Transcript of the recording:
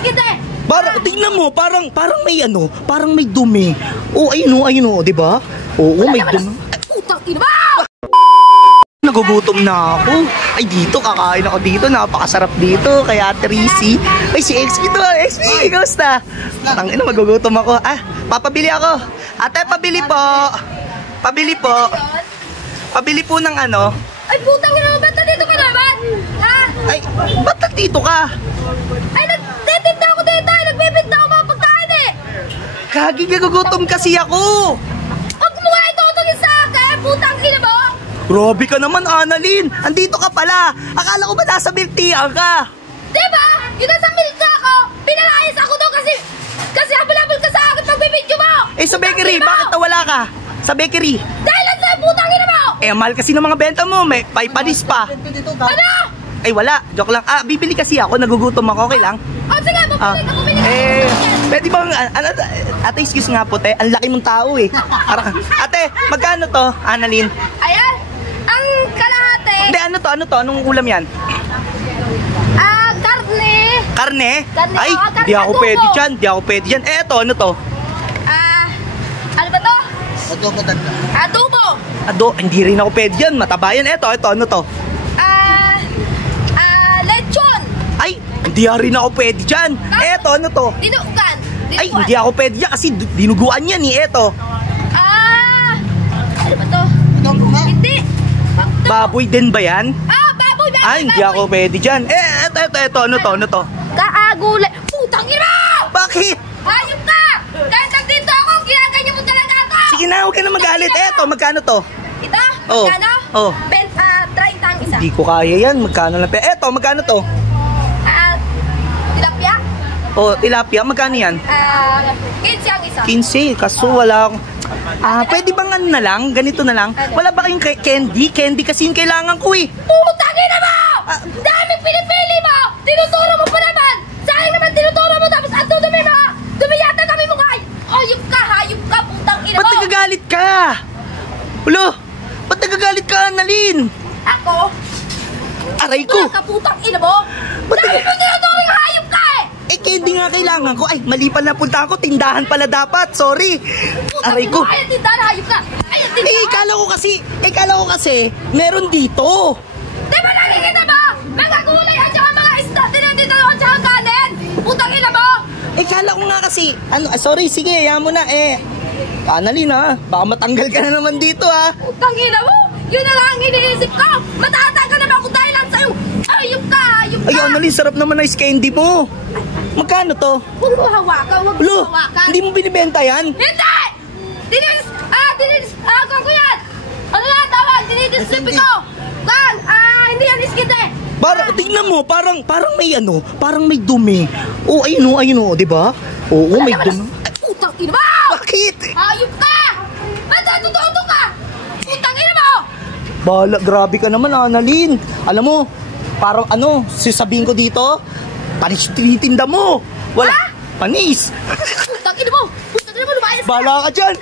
iskit eh. Tingnan mo, parang may parang may dumi. Oh, ayun oh, di ba? Oo, may dumi. Putang ina mo! Nagugutom na ako. Ay, dito, kakain ako dito. Napakasarap dito. Kaya Ate Rizzy. Ay, si XP to. XP, kamusta? Tangina, magugutom ako. Papabili ako. Ate, pabili po. Pabili po. Pabili po ng ano. Ay, putang ina mo, ba't nandito ka naman? Ha? Ay, ba't nandito ka? Ay, nagtitinda ako dito. Ay, nagbibinta ako mga pagkain eh. Kagi, nagugutom kasi ako. Huwag mo nga itutugin sa akin. Putang ina mo. Grabe ka naman, Annalyn. Andito ka pala. Akala ko ba nasa miltian ka? Diba? Yung nasa milka ako, pinalayas ako doon kasi habal-habal ka sa akin pagbibidyo mo. Eh, sa bakery, bakit nawala ka? Sa bakery. Dahil lang sa'yo, putang ina mo. Eh, mahal kasi ng mga benta mo. May panis pa. Ano? Ay, wala. Joke lang. Bibili kasi ako. Nagugutom ako. Okay lang? O, sige, bumili ka, bumili ka. Pwede bang, ate, excuse nga po, te. Ang laki mong tao eh. Ate, magkano to, Annalyn? Ayan, ang kalahati. Hindi, ano to? Anong ulam yan? Karne. Karne? Karne, Ay, karne, di ako adobo. pwede dyan. Di ako pwede dyan. Eh, ito, ano to? Ano ba to? Adobo. Hindi rin ako pwede dyan. Mataba yan. Ito, ano to? Lechon. Ay, hindi rin ako pwede dyan. Eto, ano to? Dinugan. Ay, hindi ako pwede dyan kasi dinuguan yan eh. Eto. Ano ba to? Hindi. Baboy din ba yan? Baboy. Ay, hindi ako pwede dyan. Eto, ano to? Kaagulay. Putang ina! Bakit? Hayop ka! Kahit nandito ako, ginaganyan mo talaga ako! Sige na, huwag ka na magalit. Eto, magkano to? Ito? Oh. Magkano? Oh. 30 ang isa. Hindi ko kaya yan. Magkano lang? Eto, magkano to? Tilapia? Oh, tilapia, magkano yan? 15 ang isa. 15, kaso wala akong... pwede bang ano na lang? Ganito na lang? Wala ba kayong candy? Candy kasi yung kailangan ko eh. Putang ina mo! Daming pinipili mo! Tinuturo mo pa naman! Sa akin naman tinuturo mo tapos ang dudumi mo! Dumi yata kami mo kay! Hayop ka! Putang ina mo! Ba't nagagalit ka? Ulo! Ba't nagagalit ka, Annalyn? Ako? Aray ko! Wala ka putang ina mo! Dami mo tinuturo yung hayop ka eh! Eh, candy nga kailangan ko. Ay, mali pala punta ako. Tindahan pala dapat. Sorry. Aray ko. Ay, tindahan, hayop ka! Ay, tindahan! Ikala ko kasi, meron dito. Di ba nakikita mo? Mga gulay at saka mga isda, tinandito at saka kanin! Putang ina mo! Ikala ko nga kasi, sorry, sige, ayaw mo na. Annalyn baka matanggal ka na naman dito Putang ina mo! Yun na lang ang iniisip ko! Matatagal naman ako dahil lang sa'yo! Hayop ka! Ay, Annalyn, sarap naman na ice candy mo. Magkano to? Huwag mo hawakan, huwag mo hawakan! Hindi mo binibenta yan? Hindi! Kung ko yan! Ano nga tawag? Dinidistribute ko! Kan! Hindi yan iskit eh! Tingnan mo, parang may dumi. Oh, ayun oh, di ba? Oo, may dumi. Ay, putang ina mo! Bakit? Hayop ka! Ba't natututo ka? Putang ina mo! Grabe ka naman, Annalyn. Alam mo, parang sasabihin ko dito, panis tinitinda mo. Wala, panis. Putang ina mo! Lumayas ka! Bahala ka dyan.